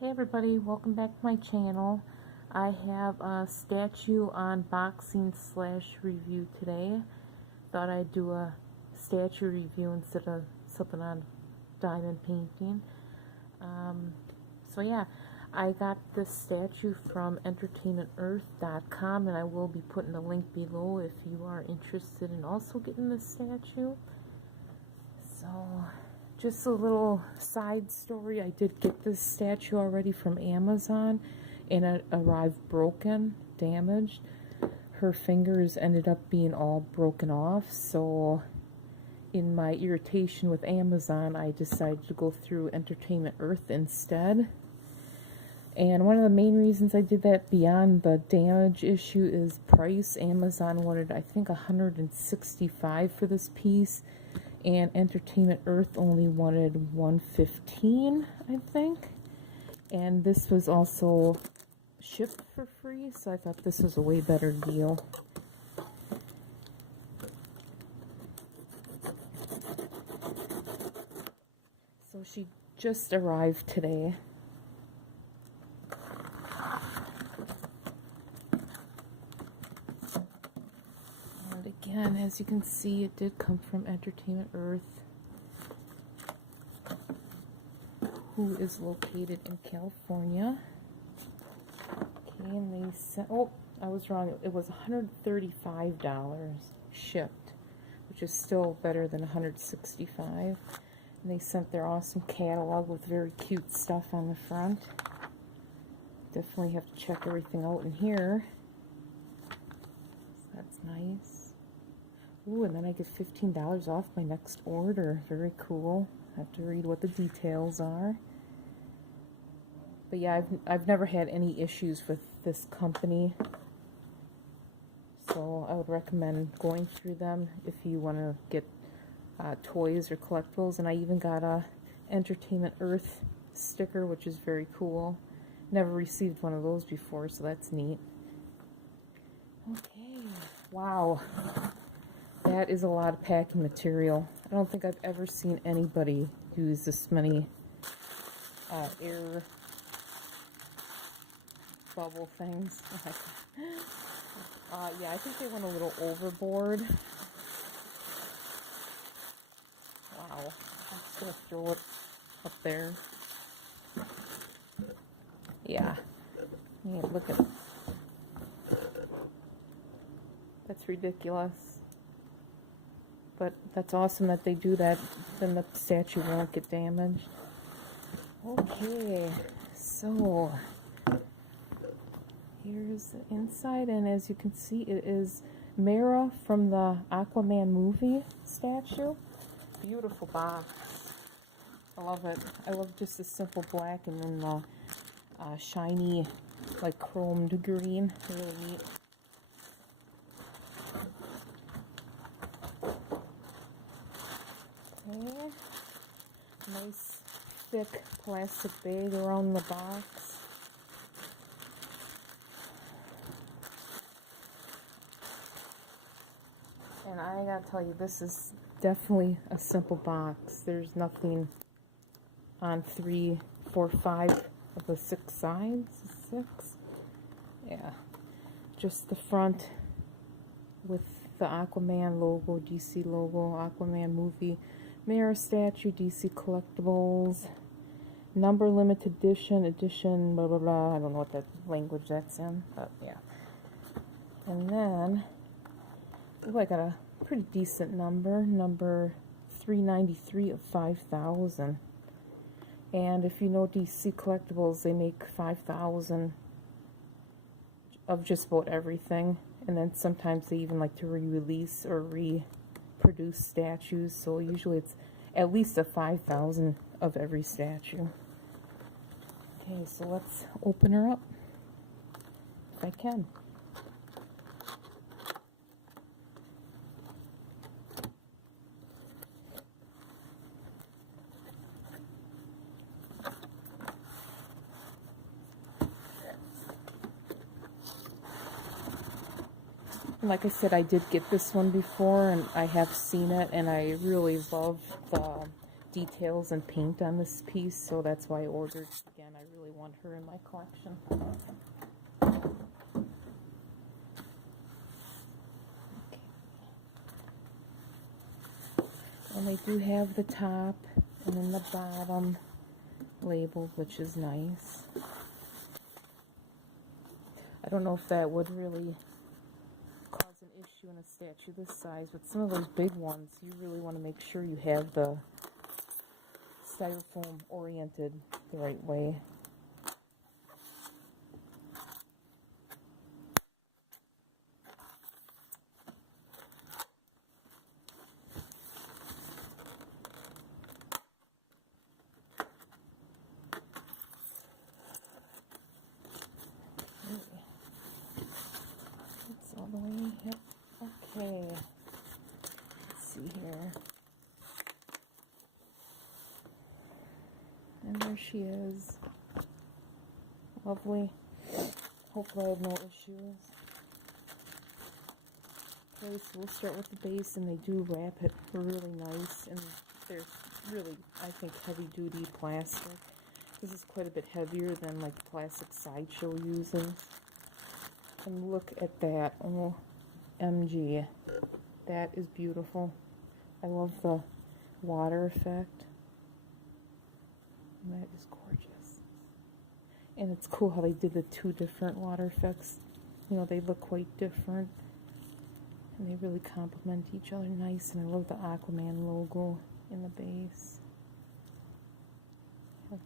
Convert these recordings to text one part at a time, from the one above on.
Hey everybody, welcome back to my channel. I have a statue unboxing / review today. Thought I'd do a statue review instead of something on diamond painting. So yeah, I got this statue from entertainmentearth.com, and I will be putting the link below if you are interested in also getting this statue. So just a little side story. I did get this statue already from Amazon, and it arrived broken, damaged. Her fingers ended up being all broken off, so in my irritation with Amazon, I decided to go through Entertainment Earth instead. And one of the main reasons I did that, beyond the damage issue, is price. Amazon wanted, I think, $165 for this piece, and Entertainment Earth only wanted $115, I think. And this was also shipped for free, so I thought this was a way better deal. So she just arrived today. And again, as you can see, it did come from Entertainment Earth, who is located in California. Okay, and they sent, oh, I was wrong, it was $135 shipped, which is still better than $165. And they sent their awesome catalog with very cute stuff on the front. Definitely have to check everything out in here. So that's nice. Ooh, and then I get $15 off my next order. Very cool. I have to read what the details are. But yeah, I've never had any issues with this company, so I would recommend going through them if you want to get toys or collectibles. And I even got a Entertainment Earth sticker, which is very cool. Never received one of those before, so that's neat. Okay, wow, that is a lot of packing material. I don't think I've ever seen anybody use this many air bubble things. Yeah, I think they went a little overboard. Wow, I'm just gonna throw it up there. Yeah, look at it. That's ridiculous. But that's awesome that they do that. Then the statue won't get damaged. Okay, so here's the inside, and as you can see, it is Mera from the Aquaman movie statue. Beautiful box. I love it. I love just the simple black and then the shiny, like chromed green. Really neat. Okay. Nice thick plastic bag around the box. And I gotta tell you, this is definitely a simple box. There's nothing on 3, 4, 5 of the 6 sides. 6? Yeah. Just the front with the Aquaman logo, DC logo, Aquaman movie, Mera statue, DC Collectibles, number limited edition, blah blah blah. I don't know what that language that's in, but yeah. And then, ooh, I got a pretty decent number 393 of 5,000. And if you know DC Collectibles, they make 5,000 of just about everything. And then sometimes they even like to re-release or reproduce statues. So usually it's at least a 5,000 of every statue. Okay, so let's open her up, if I can. Like I said, I did get this one before, and I have seen it, and I really love the details and paint on this piece, so that's why I ordered. Again, I really want her in my collection. Okay. And they do have the top and then the bottom labeled, which is nice. I don't know if that would really cause an issue in a statue this size, but some of those big ones, you really want to make sure you have the styrofoam oriented the right way. It's all the way, yep. Okay. Let's see here. And there she is. Lovely. Hopefully I have no issues. Okay, so we'll start with the base, and they do wrap it really nice, and they're really, I think, heavy duty plastic. This is quite a bit heavier than like the plastic Sideshow uses. And look at that. Oh, MG. That is beautiful. I love the water effect. And that is gorgeous. And it's cool how they did the two different water effects. You know, they look quite different. And they really complement each other nice. And I love the Aquaman logo in the base.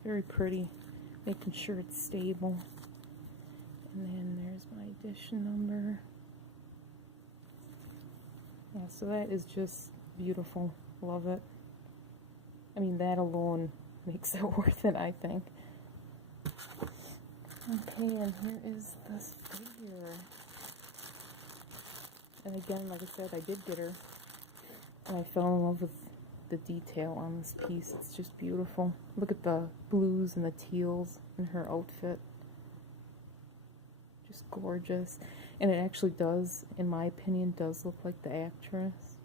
Very pretty. Making sure it's stable. And then there's my edition number. Yeah, so that is just beautiful. Love it. I mean, that alone makes it worth it, I think. Okay, and here is this figure. And again, like I said, I did get her. And I fell in love with the detail on this piece. It's just beautiful. Look at the blues and the teals in her outfit. Just gorgeous. And it actually does, in my opinion, does look like the actress.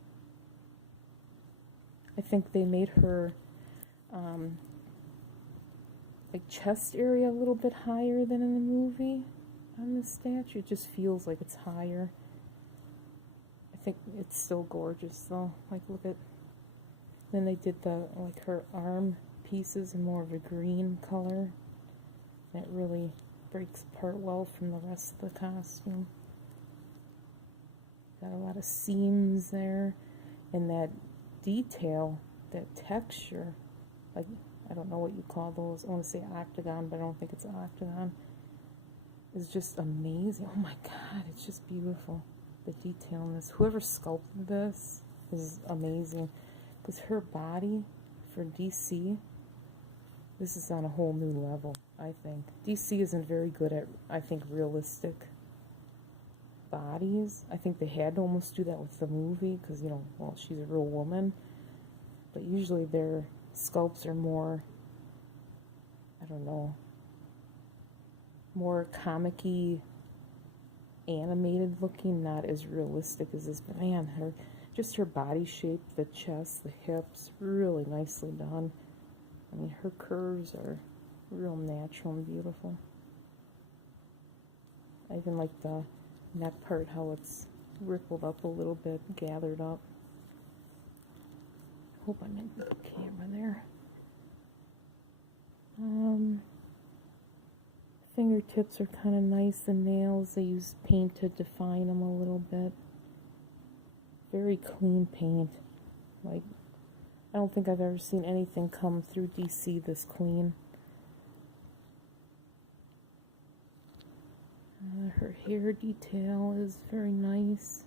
I think they made her like chest area a little bit higher than in the movie on this statue. It just feels like it's higher. I think it's still gorgeous though. Like, look at, then they did the, like, her arm pieces in more of a green color. That really breaks apart well from the rest of the costume. Got a lot of seams there, and that detail, that texture, like, I don't know what you call those. I want to say octagon, but I don't think it's an octagon. It's just amazing. Oh my god, it's just beautiful. The detail in this. Whoever sculpted this is amazing. Because her body for DC, this is on a whole new level, I think. DC isn't very good at, I think, realistic bodies. I think they had to almost do that with the movie because, you know, well, she's a real woman. But usually their sculpts are more, I don't know, more comic-y, animated looking, not as realistic as this. But man, just her body shape, the chest, the hips, really nicely done. I mean, her curves are real natural and beautiful. I even like the neck part, how it's rippled up a little bit, gathered up. Hope I'm in the camera there. Fingertips are kind of nice. The nails, they use paint to define them a little bit. Very clean paint. Like, I don't think I've ever seen anything come through DC this clean. Her hair detail is very nice.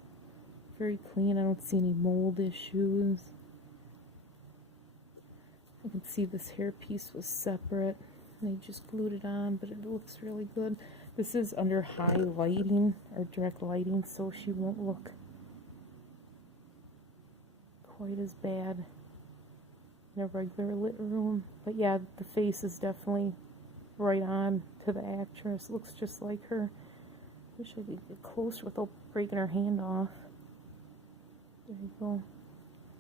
Very clean. I don't see any mold issues. I can see this hair piece was separate. They just glued it on, but it looks really good. This is under high lighting or direct lighting, so she won't look quite as bad in a regular lit room. But yeah, the face is definitely right on to the actress. Looks just like her. Wish I could get closer without breaking her hand off. There you go.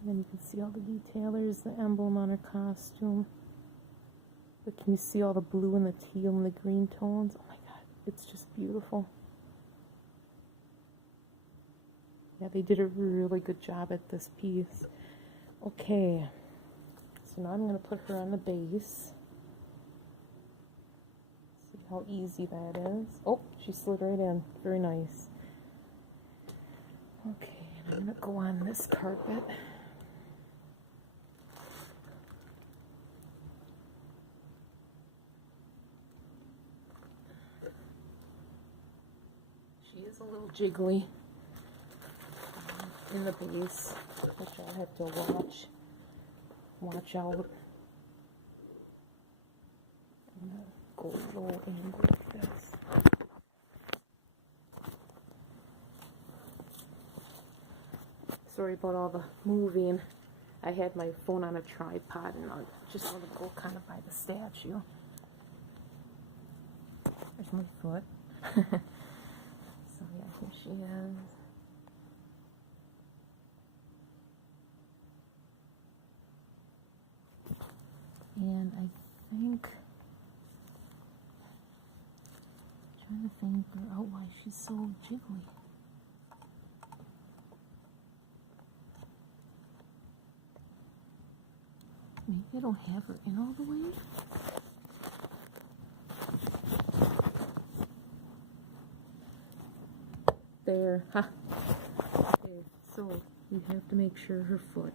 And then you can see all the detail. There's the emblem on her costume. But can you see all the blue and the teal and the green tones? Oh my god, it's just beautiful. Yeah, they did a really good job at this piece. Okay, so now I'm going to put her on the base. See how easy that is. Oh, she slid right in. Very nice. Okay, and I'm going to go on this carpet. She is a little jiggly in the base, which I'll have to watch out. I'm going to go a little angle like this. Sorry about all the moving. I had my phone on a tripod and I just want to go kind of by the statue. There's my foot. So yeah, here she is. And I think, trying to figure out why she's so jiggly. Maybe I don't have her in all the way. There, ha. Okay, so you have to make sure her foot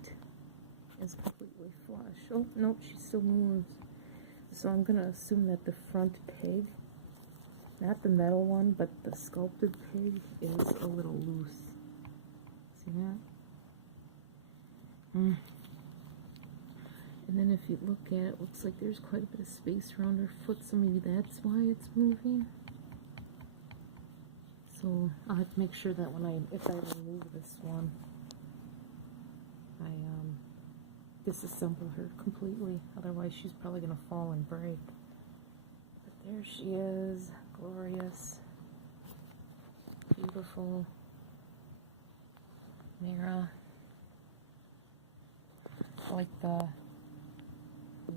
is completely flush. Oh, nope, she still moves. So I'm going to assume that the front peg, not the metal one, but the sculpted peg is a little loose. See that? And then if you look at it, looks like there's quite a bit of space around her foot, so maybe that's why it's moving. So I'll have to make sure that if I remove this one, I disassemble her completely. Otherwise, she's probably going to fall and break. But there she is, glorious, beautiful Mera. I like the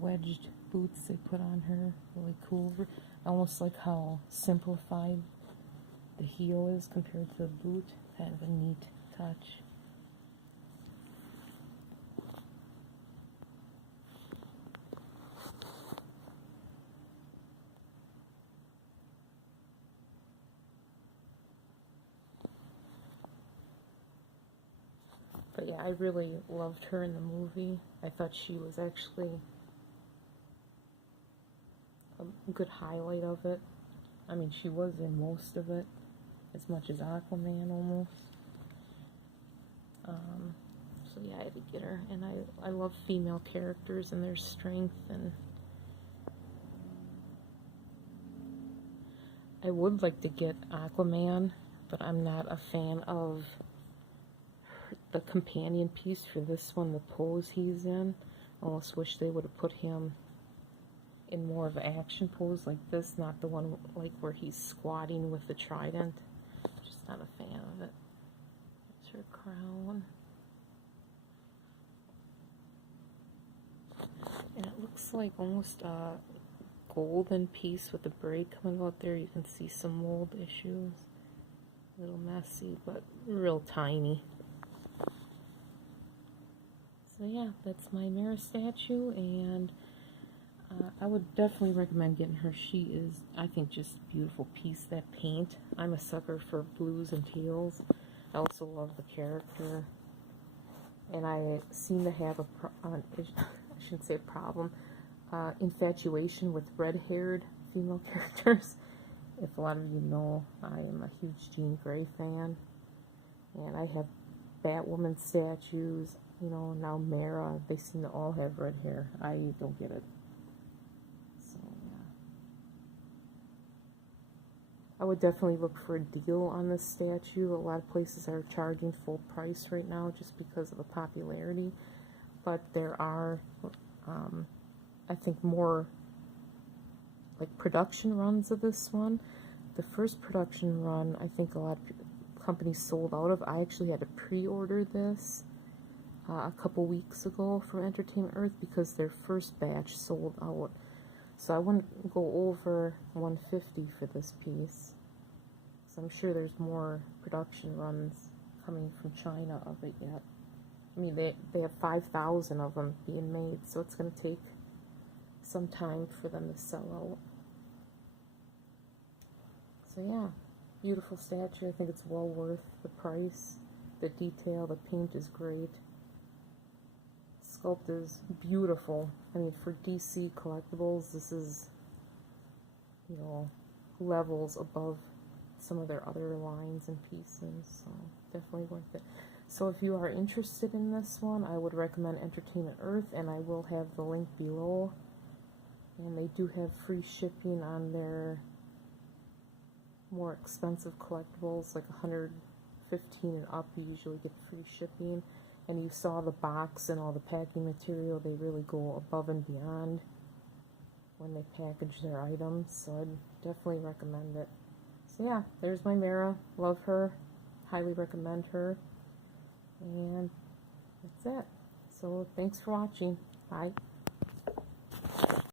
wedged boots they put on her, really cool. I almost like how simplified the heel is compared to the boot. Kind of a neat touch. But yeah, I really loved her in the movie. I thought she was actually a good highlight of it. I mean, she was in most of it, as much as Aquaman almost. So yeah, I had to get her. And I love female characters and their strength. And I would like to get Aquaman, but I'm not a fan of the companion piece for this one, the pose he's in. I almost wish they would have put him in more of an action pose like this, not the one like where he's squatting with the trident. Just not a fan of it. That's her crown. And it looks like almost a golden piece with the braid coming out there. You can see some mold issues. A little messy, but real tiny. So yeah, that's my Mera statue, and I would definitely recommend getting her. She is, I think, just a beautiful piece. That paint, I'm a sucker for blues and teals. I also love the character, and I seem to have I shouldn't say a problem, infatuation with red-haired female characters. If a lot of you know, I am a huge Jean Grey fan, and I have Batwoman statues. You know, now Mera, they seem to all have red hair. I don't get it. So, yeah. I would definitely look for a deal on this statue. A lot of places are charging full price right now just because of the popularity. But there are, I think, more like production runs of this one. The first production run, I think a lot of companies sold out of. I actually had to pre-order this. a couple weeks ago from Entertainment Earth because their first batch sold out. So I wouldn't go over 150 for this piece. So I'm sure there's more production runs coming from China of it yet. I mean, they have 5,000 of them being made, so it's going to take some time for them to sell out. So yeah, beautiful statue. I think it's well worth the price. The detail, the paint is great. Sculpt is beautiful. I mean, for DC Collectibles, this is, you know, levels above some of their other lines and pieces, so definitely worth it. So if you are interested in this one, I would recommend Entertainment Earth, and I will have the link below. And they do have free shipping on their more expensive collectibles, like 115 and up. You usually get free shipping. And you saw the box and all the packing material. They really go above and beyond when they package their items, so I'd definitely recommend it. So yeah, there's my Mera. Love her. Highly recommend her. And that's it. So thanks for watching. Bye.